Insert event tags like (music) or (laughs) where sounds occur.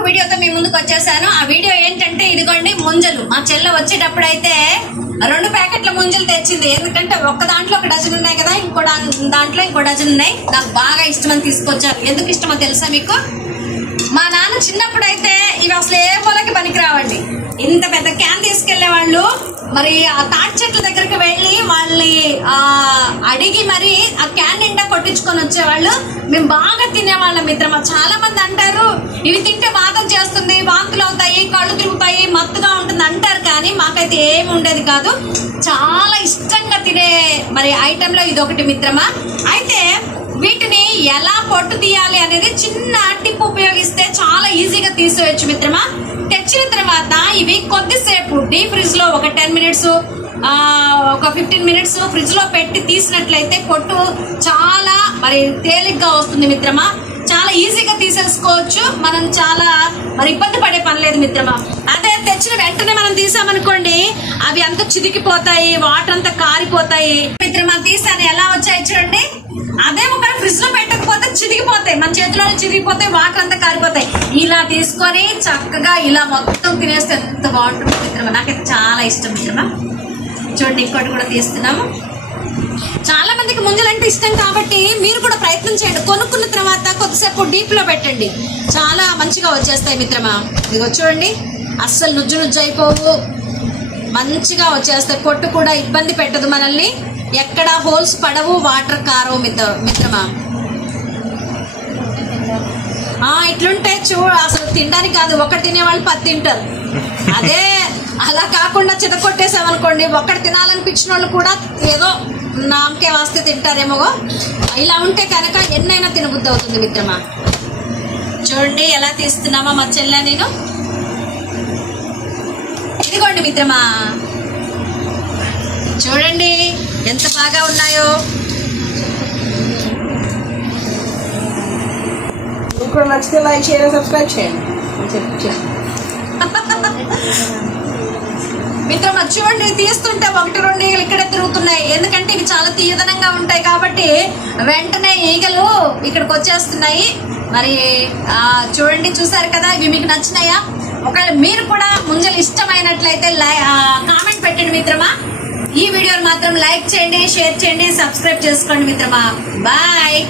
మరొక వీడియోతో మీ ముందుకు వచ్చేసాను. ఆ వీడియో ఏంటంటే ఇదిగోండి ముంజలు. మా చెల్ల వచ్చేటప్పుడు అయితే రెండు ప్యాకెట్ల ముంజలు తెచ్చింది. ఎందుకంటే ఒక్క దాంట్లో ఒక డజన్ ఉన్నాయి కదా ఇంకో దాంట్లో ఇంకో డజన్ ఉన్నాయి. నాకు బాగా ఇష్టమని తీసుకొచ్చారు. ఎందుకు ఇష్టమో తెలుసా మీకు? మా నాన్న చిన్నప్పుడు అయితే ఇవి అసలు ఏ పొలకి పనికిరావండి. ఇంత పెద్ద క్యాన్ తీసుకెళ్ళే వాళ్ళు మరి ఆ తాటి చెట్ల దగ్గరికి వెళ్ళి వాళ్ళని ఆ అడిగి మరి ఆ క్యాన్ నిండా కొట్టించుకొని వచ్చేవాళ్ళు. మేము బాగా తినేవాళ్ళం మిత్రమా చాలా మంది అంటారు ఇవి తింటే వాదం చేస్తుంది వాంతులు అవుతాయి కళ్ళు తిరుగుతాయి మత్తుగా ఉంటుంది అంటారు కానీ మాకైతే ఏమి ఉండేది కాదు. చాలా ఇష్టంగా తినే మరి ఐటెంలో ఇది ఒకటి మిత్రమా. అయితే వీటిని ఎలా పొట్టు తీయాలి అనేది చిన్న టిప్ ఉపయోగిస్తే చాలా ఈజీగా తీసేయచ్చు మిత్రమా. తెచ్చిన తర్వాత ఇవి కొద్దిసేపు డీప్ ఫ్రిడ్జ్లో ఒక టెన్ మినిట్స్ ఒక ఫిఫ్టీన్ మినిట్స్ ఫ్రిడ్జ్లో పెట్టి తీసినట్లయితే పొట్టు చాలా మరి తేలిగ్గా వస్తుంది మిత్రమా. చాలా ఈజీగా తీసేసుకోవచ్చు. మనం చాలా మరి ఇబ్బంది పడే పని లేదు మిత్రమా. అదే తెచ్చిన వెంటనే మనం తీసామనుకోండి అవి అంతా చిదికిపోతాయి వాటర్ అంతా కారిపోతాయి. మిత్రమా తీసాను. ఎలా వచ్చాయి చూడండి. అదే ఒకవేళ ఫ్రిడ్జ్లో పెట్టకపోతే చిరిగిపోతాయి మన చేతిలో చిరిగిపోతాయి వాటర్ అంతా కారిపోతాయి. ఇలా తీసుకొని చక్కగా ఇలా మొత్తం తినేస్తే ఎంత బాగుంటుంది మిత్రమా. నాకైతే చాలా ఇష్టం మిత్రమా. చూడండి ఇంకోటి కూడా తీస్తున్నాము. చాలా మందికి ముంజలంటే ఇష్టం కాబట్టి మీరు కూడా ప్రయత్నం చేయండి. కొనుక్కున్న తర్వాత కొద్దిసేపు డీప్లో పెట్టండి. చాలా మంచిగా వచ్చేస్తాయి మిత్రమా. ఇదిగో చూడండి అస్సలు నుజ్జు నుజ్జు అయిపోవు. మంచిగా వచ్చేస్తాయి. పొట్టు కూడా ఇబ్బంది పెట్టదు మనల్ని. ఎక్కడ హోల్స్ పడవు వాటర్ కారవు మిత్ర మిత్రమా. ఇట్లుంటే చూ అసలు తినడానికి కాదు. ఒకటి తినేవాళ్ళు పది తింటారు. అదే అలా కాకుండా చితకొట్టేసామనుకోండి ఒకటి తినాలనిపించిన వాళ్ళు కూడా ఏదో నామకే వాస్తే తింటారేమో ఇలా ఉంటే కనుక ఎన్నైనా తినబుద్ధి అవుతుంది మిత్రమా? చూడండి ఎలా తీస్తున్నామా మా చెల్ల నేను. ఇదిగోండి మిత్రమా. చూడండి ఎంత బాగా ఉన్నాయో. నచ్చితే లైక్ షేర్ సబ్స్క్రైబ్ చేయండి. (laughs) మిత్రమా చూడండి తీస్తుంటే ఒకటి రెండు ఈగలు ఇక్కడే తిరుగుతున్నాయి. ఎందుకంటే ఇవి చాలా తీయదనంగా ఉంటాయి కాబట్టి వెంటనే ఈగలు ఇక్కడికి వచ్చేస్తున్నాయి. మరి ఆ, చూడండి చూసారు కదా ఇవి మీకు నచ్చినాయా? ఒకవేళ మీరు కూడా ముంజలు ఇష్టమైనట్లయితే లై కామెంట్ పెట్టండి మిత్రమా. ఈ వీడియోని మాత్రం లైక్ చేయండి షేర్ చేయండి సబ్స్క్రైబ్ చేసుకోండి మిత్రమా. బాయ్.